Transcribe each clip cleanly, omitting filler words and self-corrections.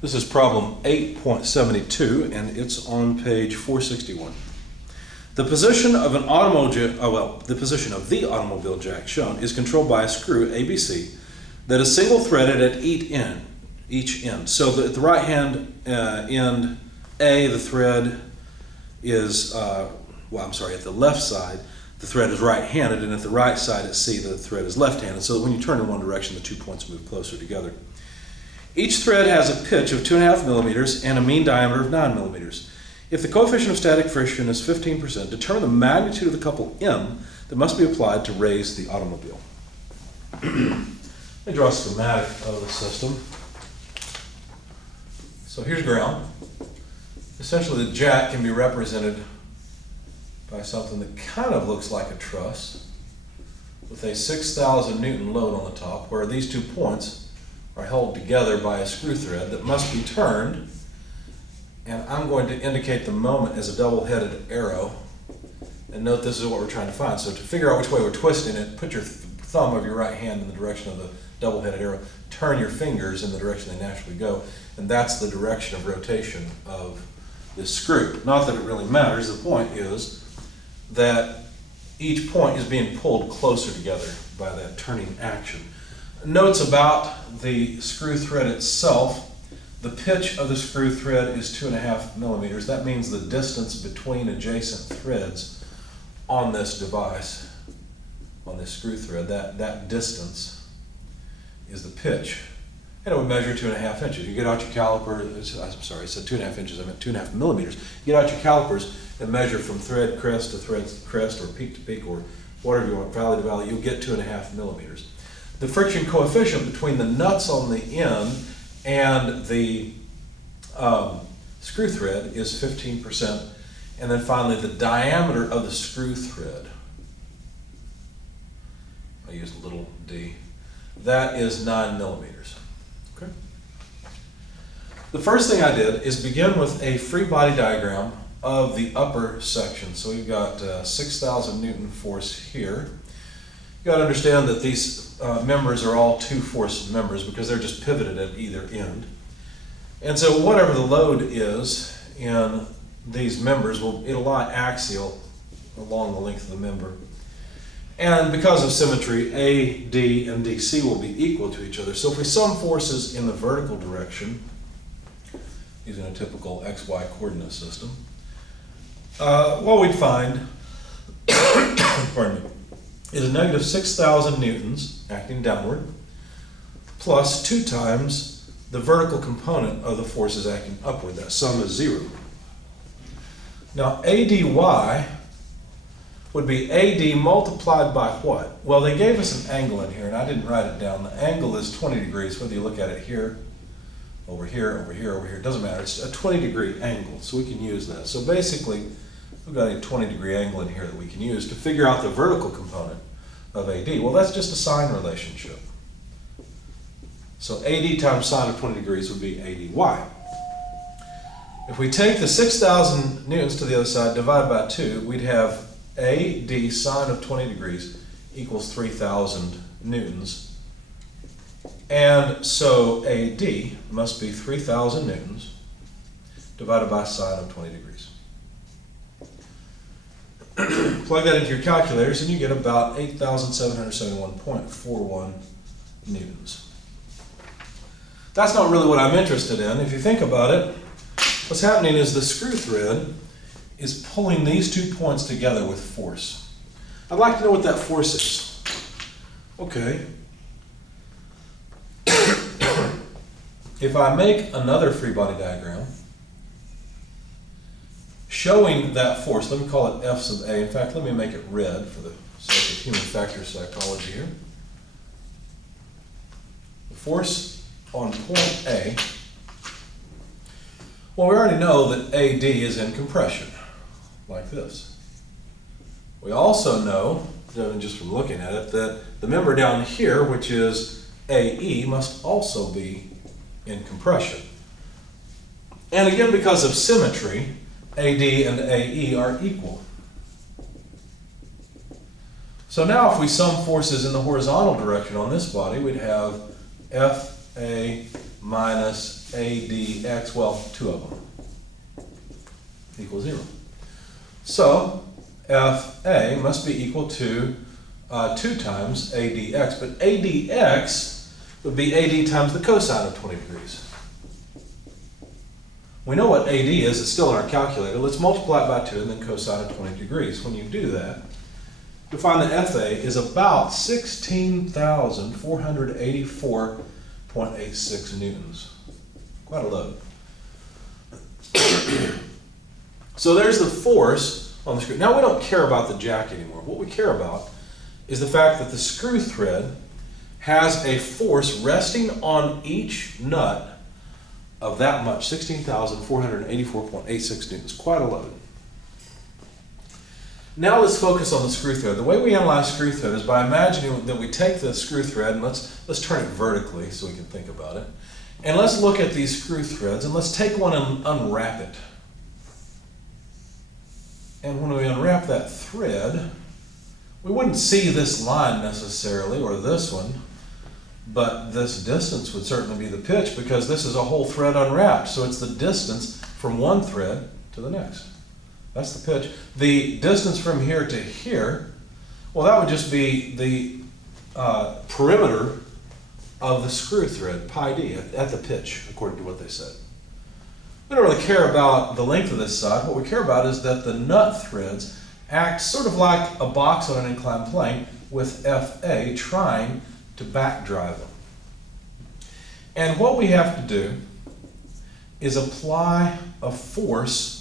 This is problem 8.72, and it's on page 461. The position of the automobile jack shown is controlled by a screw ABC that is single threaded at each end. So at the right hand end A, the thread is, at the left side, the thread is right-handed, and at the right side at C, the thread is left-handed, so that when you turn in one direction, the 2 points move closer together. Each thread has a pitch of 2.5 millimeters and a mean diameter of 9 millimeters. If the coefficient of static friction is 15%, determine the magnitude of the couple M that must be applied to raise the automobile. Let me draw a schematic of the system. So here's ground. Essentially, the jack can be represented by something that kind of looks like a truss with a 6,000 Newton load on the top, where these 2 points are held together by a screw thread that must be turned, and I'm going to indicate the moment as a double-headed arrow, and note this is what we're trying to find. So to figure out which way we're twisting it, put your thumb of your right hand in the direction of the double-headed arrow, turn your fingers in the direction they naturally go, and that's the direction of rotation of this screw. Not that it really matters, the point is that each point is being pulled closer together by that turning action. Notes about the screw thread itself. The pitch of the screw thread is 2.5 millimeters. That means the distance between adjacent threads on this device, on this screw thread, that distance is the pitch. And it would measure 2.5 inches. You get out your caliper, I'm sorry, I said 2.5 inches, I meant 2.5 millimeters. You get out your calipers and measure from thread crest to thread crest, or peak to peak, or whatever you want, valley to valley, you'll get 2.5 millimeters. The friction coefficient between the nuts on the end and the screw thread is 15%. And then finally, the diameter of the screw thread, I use a little d, that is 9 millimeters. Okay. The first thing I did is begin with a free body diagram of the upper section. So we've got 6,000 Newton force here. You've got to understand that these members are all two force members because they're just pivoted at either end. And so whatever the load is in these members, it'll lie axial along the length of the member. And because of symmetry, AD and DC will be equal to each other. So if we sum forces in the vertical direction, using a typical XY coordinate system, what we'd find pardon me, is a negative 6,000 newtons acting downward, plus 2 times the vertical component of the forces acting upward. That sum is 0. Now ADY would be AD multiplied by what? Well, they gave us an angle in here, and I didn't write it down. The angle is 20 degrees, whether you look at it here, over here, over here, over here, it doesn't matter. It's a 20-degree angle, so we can use that. So basically, we've got a 20-degree angle in here that we can use to figure out the vertical component of AD. Well, that's just a sine relationship. So AD times sine of 20 degrees would be ADY. If we take the 6,000 newtons to the other side, divide by 2, we'd have AD sine of 20 degrees equals 3,000 newtons. And so AD must be 3,000 newtons divided by sine of 20 degrees. Plug that into your calculators and you get about 8,771.41 newtons. That's not really what I'm interested in. If you think about it, what's happening is the screw thread is pulling these 2 points together with force. I'd like to know what that force is. Okay. If I make another free body diagram showing that force, let me call it F sub A. In fact, let me make it red for the sake of human factor psychology here. The force on point A, well, we already know that AD is in compression, like this. We also know, just from looking at it, that the member down here, which is AE, must also be in compression. And again, because of symmetry, AD and AE are equal. So now if we sum forces in the horizontal direction on this body, we'd have FA minus ADX, well, two of them, equals 0. So FA must be equal to 2 times ADX, but ADX would be AD times the cosine of 20 degrees. We know what AD is, it's still in our calculator. Let's multiply it by 2 and then cosine of 20 degrees. When you do that, you'll find that FA is about 16,484.86 newtons. Quite a load. So there's the force on the screw. Now we don't care about the jack anymore. What we care about is the fact that the screw thread has a force resting on each nut of that much, 16,484.86 newtons. Quite a load. Now let's focus on the screw thread. The way we analyze screw thread is by imagining that we take the screw thread and let's turn it vertically so we can think about it. And let's look at these screw threads and let's take one and unwrap it. And when we unwrap that thread, we wouldn't see this line necessarily, or this one, but this distance would certainly be the pitch because this is a whole thread unwrapped. So it's the distance from one thread to the next. That's the pitch. The distance from here to here, well, that would just be the perimeter of the screw thread, pi d, at the pitch, according to what they said. We don't really care about the length of this side. What we care about is that the nut threads act sort of like a box on an inclined plane with FA trying to back drive them. And what we have to do is apply a force.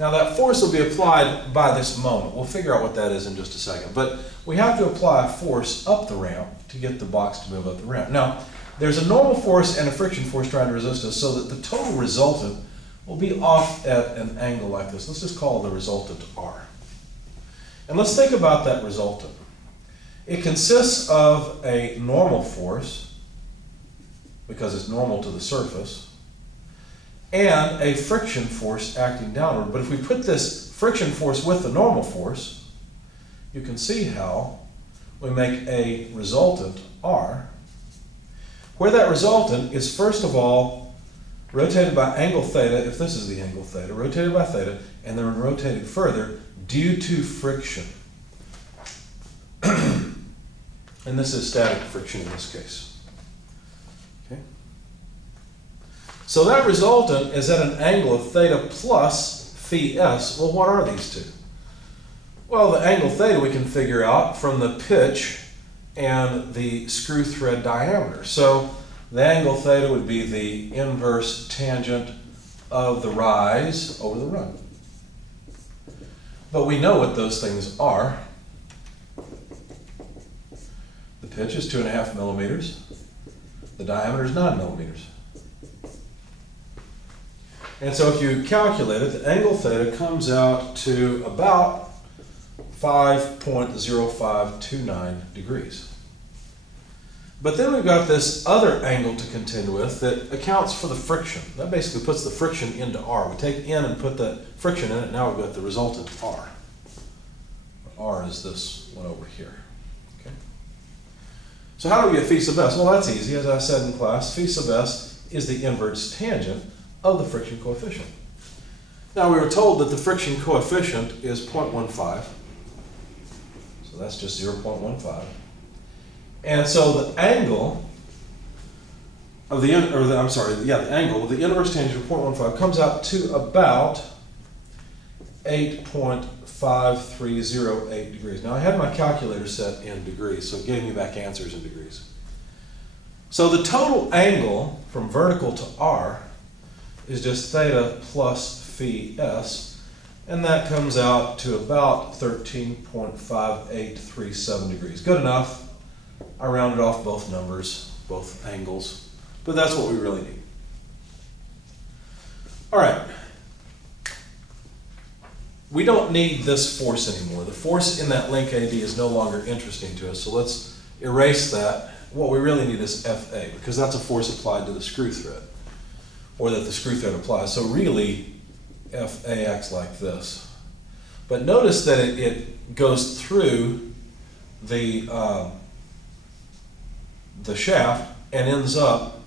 Now that force will be applied by this moment. We'll figure out what that is in just a second. But we have to apply a force up the ramp to get the box to move up the ramp. Now, there's a normal force and a friction force trying to resist us so that the total resultant will be off at an angle like this. Let's just call the resultant R. And let's think about that resultant. It consists of a normal force, because it's normal to the surface, and a friction force acting downward. But if we put this friction force with the normal force, you can see how we make a resultant R, where that resultant is first of all rotated by angle theta, if this is the angle theta, rotated by theta, and then rotated further due to friction. And this is static friction in this case. Okay. So that resultant is at an angle of theta plus phi s. Well, what are these two? Well, the angle theta we can figure out from the pitch and the screw thread diameter. So the angle theta would be the inverse tangent of the rise over the run. But we know what those things are. The pitch is 2.5 millimeters. The diameter is 9 millimeters. And so if you calculate it, the angle theta comes out to about 5.0529 degrees. But then we've got this other angle to contend with that accounts for the friction. That basically puts the friction into R. We take N and put the friction in it, now we've got the resultant R. R is this one over here. Okay. So how do we get phi sub s? Well, that's easy. As I said in class, phi sub s is the inverse tangent of the friction coefficient. Now we were told that the friction coefficient is 0.15. So that's just 0.15. And so the angle of the angle of the inverse tangent of 0.15 comes out to about 8.5308 degrees. Now I had my calculator set in degrees, so it gave me back answers in degrees. So the total angle from vertical to R is just theta plus phi s, and that comes out to about 13.5837 degrees. Good enough. I rounded off both numbers, both angles, but that's what we really need. All right. We don't need this force anymore. The force in that link AD is no longer interesting to us, so let's erase that. What we really need is FA, because that's a force applied to the screw thread, or that the screw thread applies. So really, FA acts like this. But notice that it goes through the shaft and ends up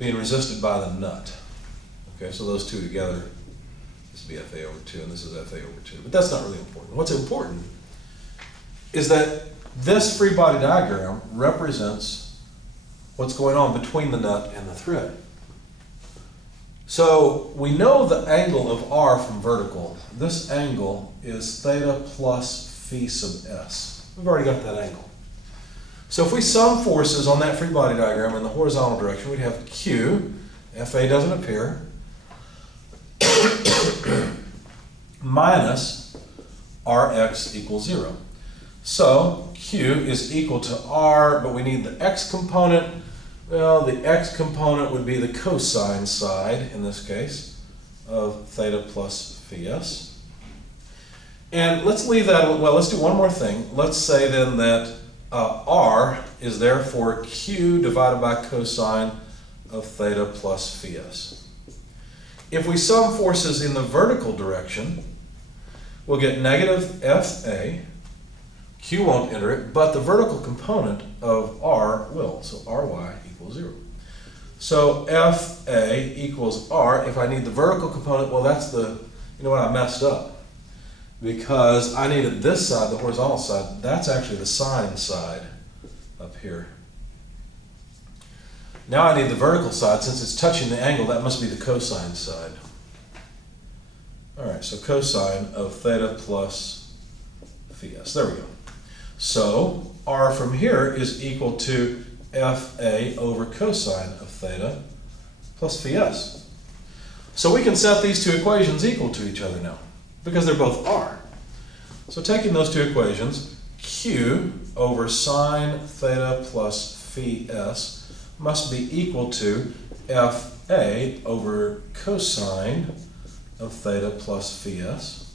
being resisted by the nut. Okay, so those two together, this would be FA over 2 and this is FA over 2. But that's not really important. What's important is that this free body diagram represents what's going on between the nut and the thread. So we know the angle of R from vertical. This angle is theta plus phi sub s. We've already got that angle. So if we sum forces on that free body diagram in the horizontal direction, we'd have Q, FA doesn't appear, minus Rx equals 0. So Q is equal to R, but we need the x component. Well, the x component would be the cosine side, in this case, of theta plus phi s. And let's leave that, well, let's do one more thing. Let's say then that R is therefore Q divided by cosine of theta plus phi s. If we sum forces in the vertical direction, we'll get negative FA. Q won't enter it, but the vertical component of R will. So Ry equals 0. So FA equals R. If I need the vertical component, well, that's the, you know what, I messed up. Because I needed this side, the horizontal side. That's actually the sine side up here. Now I need the vertical side. Since it's touching the angle, that must be the cosine side. All right, so cosine of theta plus phi s. There we go. So R from here is equal to FA over cosine of theta plus phi s. So we can set these two equations equal to each other now, because they're both R. So taking those two equations, Q over sine theta plus phi s must be equal to FA over cosine of theta plus phi s.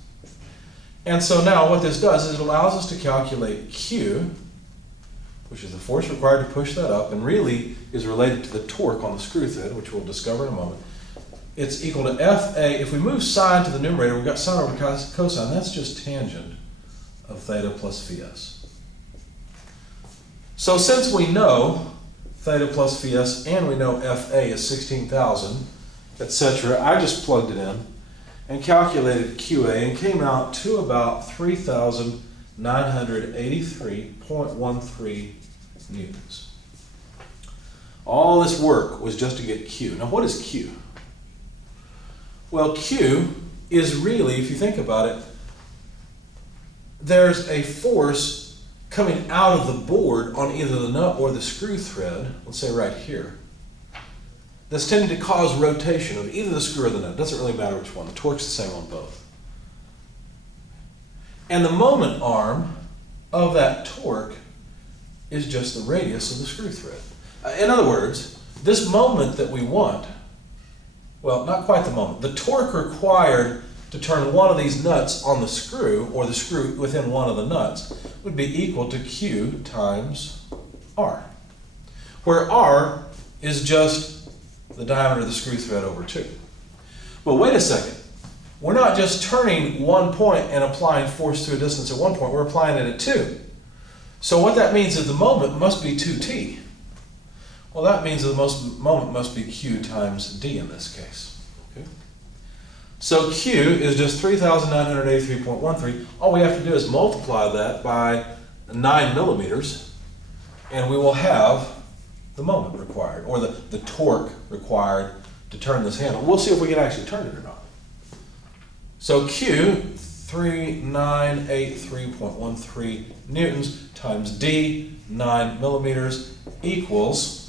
And so now what this does is it allows us to calculate Q, which is the force required to push that up, and really is related to the torque on the screw thread, which we'll discover in a moment. It's equal to FA. If we move sine to the numerator, we've got sine over cosine. That's just tangent of theta plus phi s. So since we know theta plus phi s and we know FA is 16,000, etc., I just plugged it in and calculated QA and came out to about 3,983.13 newtons. All this work was just to get Q. Now what is Q? Well, Q is really, if you think about it, there's a force coming out of the board on either the nut or the screw thread, let's say right here, that's tending to cause rotation of either the screw or the nut. It doesn't really matter which one. The torque's the same on both. And the moment arm of that torque is just the radius of the screw thread. In other words, this moment that we want, well, not quite the moment, the torque required to turn one of these nuts on the screw, or the screw within one of the nuts, would be equal to Q times R, where R is just the diameter of the screw thread over 2. Well, wait a second. We're not just turning one point and applying force to a distance at one point, we're applying it at 2. So what that means is the moment must be 2t. Well, that means the moment must be Q times D in this case. Okay. So Q is just 3,983.13. All we have to do is multiply that by 9 millimeters, and we will have the moment required, or the torque required to turn this handle. We'll see if we can actually turn it or not. So Q, 3,983.13 newtons times D, 9 millimeters, equals,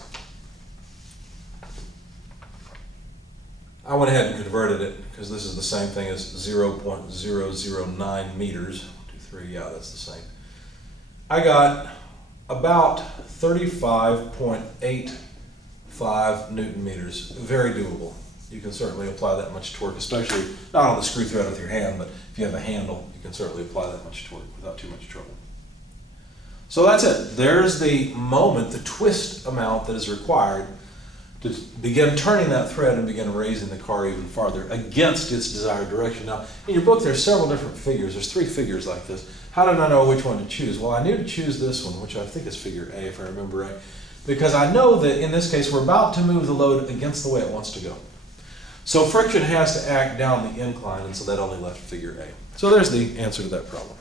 I went ahead and converted it because this is the same thing as 0.009 meters. 1, 2, 3, yeah, that's the same. I got about 35.85 Newton meters. Very doable. You can certainly apply that much torque, especially not on the screw thread with your hand, but if you have a handle, you can certainly apply that much torque without too much trouble. So that's it. There's the moment, the twist amount that is required to begin turning that thread and begin raising the car even farther against its desired direction. Now, in your book, there's several different figures. There's 3 figures like this. How did I know which one to choose? Well, I knew to choose this one, which I think is figure A, if I remember right, because I know that in this case we're about to move the load against the way it wants to go. So friction has to act down the incline, and so that only left figure A. So there's the answer to that problem.